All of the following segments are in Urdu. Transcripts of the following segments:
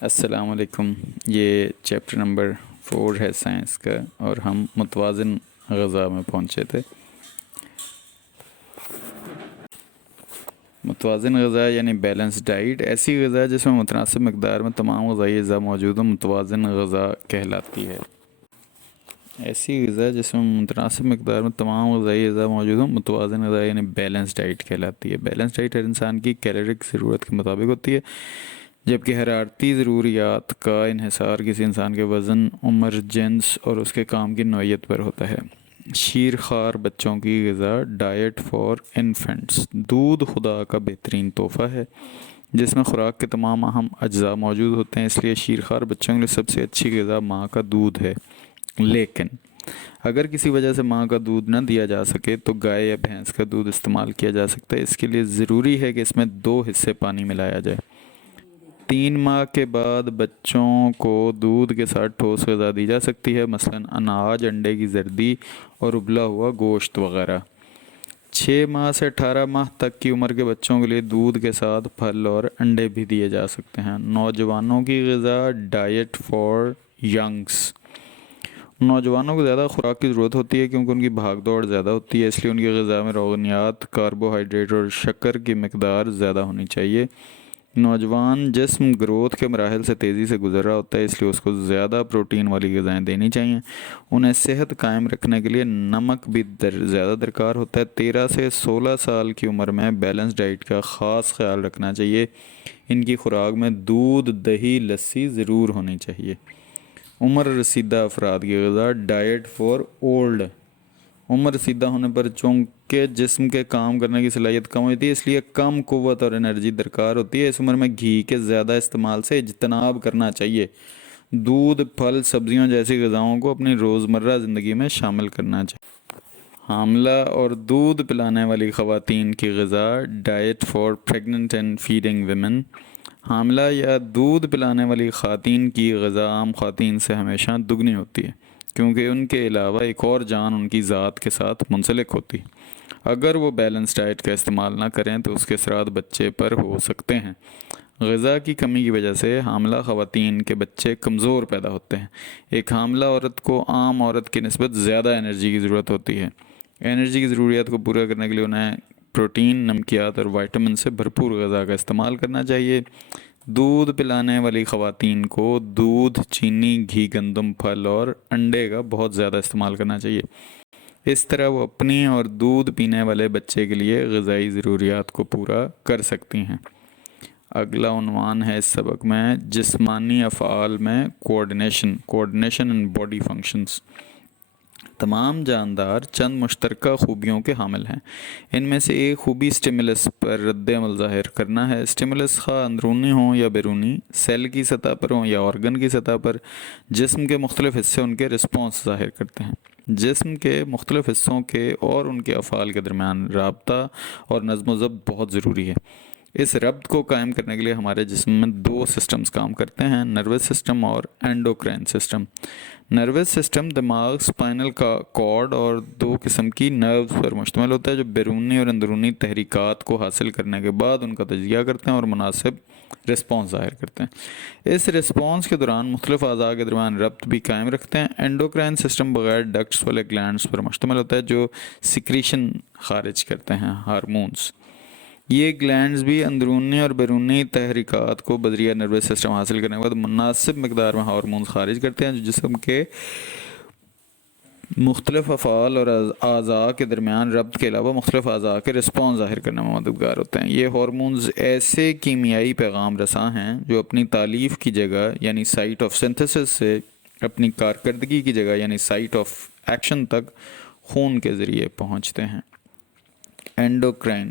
السلام علیکم۔ یہ چیپٹر نمبر 4 ہے سائنس کا، اور ہم متوازن غذا میں پہنچے تھے۔ متوازن غذا یعنی بیلنس ڈائٹ ایسی غذا جس میں متناسب مقدار میں تمام غذائی اجزاء موجود ہوں متوازن غذا کہلاتی ہے۔ ایسی غذا جس میں متناسب مقدار میں تمام غذائی اجزاء موجود ہوں متوازن غذا یعنی بیلنس ڈائٹ کہلاتی ہے۔ بیلنس ڈائٹ ہر انسان کی کیلوریک ضرورت کے مطابق ہوتی ہے، جبکہ حرارتی ضروریات کا انحصار کسی انسان کے وزن، عمر، جنس اور اس کے کام کی نوعیت پر ہوتا ہے۔ شیر خوار بچوں کی غذا ڈائٹ فار انفنٹس۔ دودھ خدا کا بہترین تحفہ ہے جس میں خوراک کے تمام اہم اجزاء موجود ہوتے ہیں، اس لیے شیر خوار بچوں کے لیے سب سے اچھی غذا ماں کا دودھ ہے۔ لیکن اگر کسی وجہ سے ماں کا دودھ نہ دیا جا سکے تو گائے یا بھینس کا دودھ استعمال کیا جا سکتا ہے۔ اس کے لیے ضروری ہے کہ اس میں 2 حصے پانی ملایا جائے۔ 3 ماہ کے بعد بچوں کو دودھ کے ساتھ ٹھوس غذا دی جا سکتی ہے، مثلاً اناج، انڈے کی زردی اور ابلا ہوا گوشت وغیرہ۔ 6 ماہ سے 18 ماہ تک کی عمر کے بچوں کے لیے دودھ کے ساتھ پھل اور انڈے بھی دیے جا سکتے ہیں۔ نوجوانوں کی غذا ڈائٹ فار ینگس۔ نوجوانوں کو زیادہ خوراک کی ضرورت ہوتی ہے کیونکہ ان کی بھاگ دوڑ زیادہ ہوتی ہے، اس لیے ان کی غذا میں روغنیات، کاربوہائیڈریٹ اور شکر کی مقدار زیادہ ہونی چاہیے۔ نوجوان جسم گروتھ کے مراحل سے تیزی سے گزر رہا ہوتا ہے، اس لیے اس کو زیادہ پروٹین والی غذائیں دینی چاہیے۔ انہیں صحت قائم رکھنے کے لیے نمک بھی زیادہ درکار ہوتا ہے۔ 13 سے 16 سال کی عمر میں بیلنس ڈائٹ کا خاص خیال رکھنا چاہیے۔ ان کی خوراک میں دودھ، دہی، لسی ضرور ہونی چاہیے۔ عمر رسیدہ افراد کی غذا ڈائٹ فار اولڈ۔ عمر رسیدہ ہونے پر چونکہ جسم کے کام کرنے کی صلاحیت کم ہوتی ہے، اس لیے کم قوت اور انرجی درکار ہوتی ہے۔ اس عمر میں گھی کے زیادہ استعمال سے اجتناب کرنا چاہیے۔ دودھ، پھل، سبزیوں جیسی غذاؤں کو اپنی روزمرہ زندگی میں شامل کرنا چاہیے۔ حاملہ اور دودھ پلانے والی خواتین کی غذا diet for pregnant and feeding women. حاملہ یا دودھ پلانے والی خواتین کی غذا عام خواتین سے ہمیشہ دگنی ہوتی ہے، کیونکہ ان کے علاوہ ایک اور جان ان کی ذات کے ساتھ منسلک ہوتی ہے۔ اگر وہ بیلنس ڈائٹ کا استعمال نہ کریں تو اس کے اثرات بچے پر ہو سکتے ہیں۔ غذا کی کمی کی وجہ سے حاملہ خواتین کے بچے کمزور پیدا ہوتے ہیں۔ ایک حاملہ عورت کو عام عورت کی نسبت زیادہ انرجی کی ضرورت ہوتی ہے۔ انرجی کی ضروریات کو پورا کرنے کے لیے انہیں پروٹین، نمکیات اور وائٹامن سے بھرپور غذا کا استعمال کرنا چاہیے۔ دودھ پلانے والی خواتین کو دودھ، چینی، گھی، گندم، پھل اور انڈے کا بہت زیادہ استعمال کرنا چاہیے۔ اس طرح وہ اپنی اور دودھ پینے والے بچے کے لیے غذائی ضروریات کو پورا کر سکتی ہیں۔ اگلا عنوان ہے اس سبق میں جسمانی افعال میں کوآرڈینیشن اینڈ باڈی فنکشنز۔ تمام جاندار چند مشترکہ خوبیوں کے حامل ہیں۔ ان میں سے ایک خوبی سٹیمولس پر رد عمل ظاہر کرنا ہے۔ سٹیمولس خواہ اندرونی ہوں یا بیرونی، سیل کی سطح پر ہوں یا آرگن کی سطح پر، جسم کے مختلف حصے ان کے رسپانس ظاہر کرتے ہیں۔ جسم کے مختلف حصوں کے اور ان کے افعال کے درمیان رابطہ اور نظم و ضبط بہت ضروری ہے۔ اس ربط کو قائم کرنے کے لیے ہمارے جسم میں 2 سسٹمز کام کرتے ہیں، نروس سسٹم اور اینڈوکرائن سسٹم۔ نروس سسٹم دماغ، اسپائنل کارڈ اور 2 قسم کی نروز پر مشتمل ہوتا ہے جو بیرونی اور اندرونی تحریکات کو حاصل کرنے کے بعد ان کا تجزیہ کرتے ہیں اور مناسب رسپانس ظاہر کرتے ہیں۔ اس رسپانس کے دوران مختلف اعضاء کے درمیان ربط بھی قائم رکھتے ہیں۔ اینڈوکرائن سسٹم بغیر ڈکٹس والے گلینڈز پر مشتمل ہوتا ہے جو سیکریشن خارج کرتے ہیں، ہارمونز۔ یہ گلینڈز بھی اندرونی اور بیرونی تحریکات کو بذریعہ نروس سسٹم حاصل کرنے کے بعد مناسب مقدار میں ہارمونز خارج کرتے ہیں جو جسم کے مختلف افعال اور اعضاء کے درمیان ربط کے علاوہ مختلف اعضاء کے رسپانس ظاہر کرنے میں مددگار ہوتے ہیں۔ یہ ہارمونز ایسے کیمیائی پیغام رساں ہیں جو اپنی تالیف کی جگہ یعنی سائٹ آف سنتھسس سے اپنی کارکردگی کی جگہ یعنی سائٹ آف ایکشن تک خون کے ذریعے پہنچتے ہیں۔ Endocrine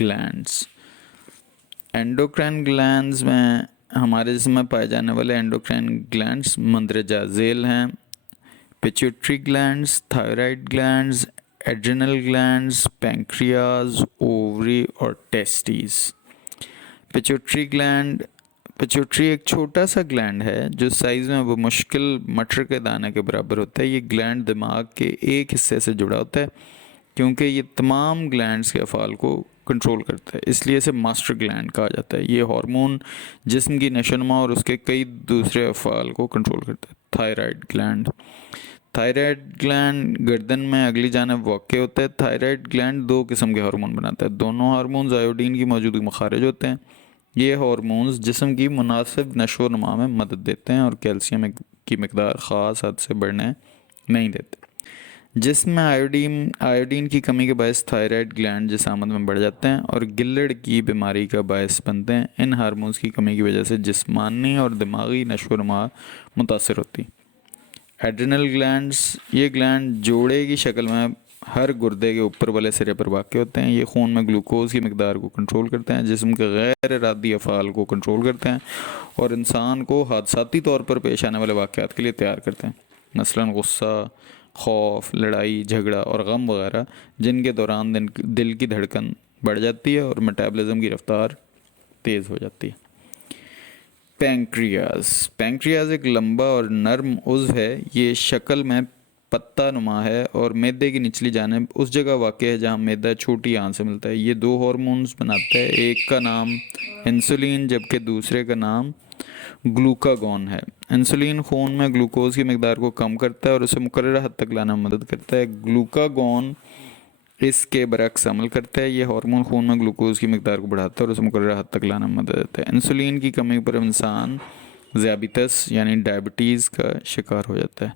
glands. اینڈوکرائن گلینڈز میں ہمارے جسم میں پائے جانے والے اینڈوکرائن گلینڈز مندرجہ ذیل ہیں: pituitary glands, thyroid glands, adrenal glands, pancreas, ovary اور ٹیسٹیز۔ پیچوٹری گلینڈ ایک چھوٹا سا گلینڈ ہے جو سائز میں بمشکل مٹر کے دانے کے برابر ہوتا ہے۔ یہ گلینڈ دماغ کے ایک حصے سے جڑا ہوتا ہے کیونکہ یہ تمام گلینڈز کے افعال کو کنٹرول کرتا ہے، اس لیے اسے ماسٹر گلینڈ کہا جاتا ہے۔ یہ ہارمون جسم کی نشو و نما اور اس کے کئی دوسرے افعال کو کنٹرول کرتا ہے۔ تھائرائڈ گلینڈ، تھائرائڈ گلینڈ گردن میں اگلی جانب واقع ہوتا ہے۔ تھائرائڈ گلینڈ دو قسم کے ہارمون بناتا ہے، دونوں ہارمونز آیوڈین کی موجودگی میں خارج ہوتے ہیں۔ یہ ہارمونز جسم کی مناسب نشو و نما میں مدد دیتے ہیں اور کیلشیم کی مقدار خاص حد سے بڑھنے نہیں دیتے۔ جسم میں آیوڈین کی کمی کے باعث تھائرائڈ گلینڈ جسامت میں بڑھ جاتے ہیں اور گلڑ کی بیماری کا باعث بنتے ہیں۔ ان ہارمونز کی کمی کی وجہ سے جسمانی اور دماغی نشو و نما متاثر ہوتی۔ ایڈرینل گلینڈز، یہ گلینڈ جوڑے کی شکل میں ہر گردے کے اوپر والے سرے پر واقع ہوتے ہیں۔ یہ خون میں گلوکوز کی مقدار کو کنٹرول کرتے ہیں، جسم کے غیر ارادی افعال کو کنٹرول کرتے ہیں اور انسان کو حادثاتی طور پر پیش آنے والے واقعات کے لیے تیار کرتے ہیں، مثلاً غصہ، خوف، لڑائی جھگڑا اور غم وغیرہ، جن کے دوران دل کی دھڑکن بڑھ جاتی ہے اور میٹابولزم کی رفتار تیز ہو جاتی ہے۔ پینکریاز ایک لمبا اور نرم عضو ہے۔ یہ شکل میں پتہ نما ہے اور معدے کی نچلی جانب اس جگہ واقع ہے جہاں معدہ چھوٹی آنت سے ملتا ہے۔ یہ دو ہارمونز بناتا ہے، ایک کا نام انسولین جبکہ دوسرے کا نام گلوکاگون ہے۔ انسولین خون میں گلوکوز کی مقدار کو کم کرتا ہے اور اسے مقررہ حد تک لانے میں مدد کرتا ہے۔ گلوکاگون اس کے برعکس عمل کرتا ہے، یہ ہارمون خون میں گلوکوز کی مقدار کو بڑھاتا ہے اور اسے مقررہ حد تک لانے میں مدد دیتا ہے۔ انسولین کی کمی پر انسان ذیابیطس یعنی ڈائبٹیز کا شکار ہو جاتا ہے۔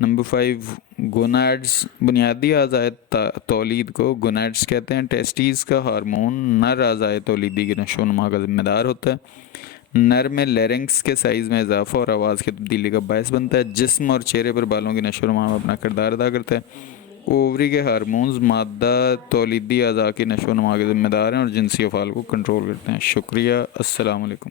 نمبر 5، گوناڈز، بنیادی اعضائے تولید کو گوناڈز کہتے ہیں۔ ٹیسٹیز کا ہارمون نر اعضائے تولیدی کی نشو و نما کا ذمہ دار ہوتا ہے۔ نر میں لیرنگس کے سائز میں اضافہ اور آواز کی تبدیلی کا باعث بنتا ہے۔ جسم اور چہرے پر بالوں کی نشو و نما میں اپنا کردار ادا کرتا ہے۔ اووری کے ہارمونز مادہ تولیدی اعضاء کی نشو و نما کے ذمہ دار ہیں اور جنسی افعال کو کنٹرول کرتے ہیں۔ شکریہ، السلام علیکم۔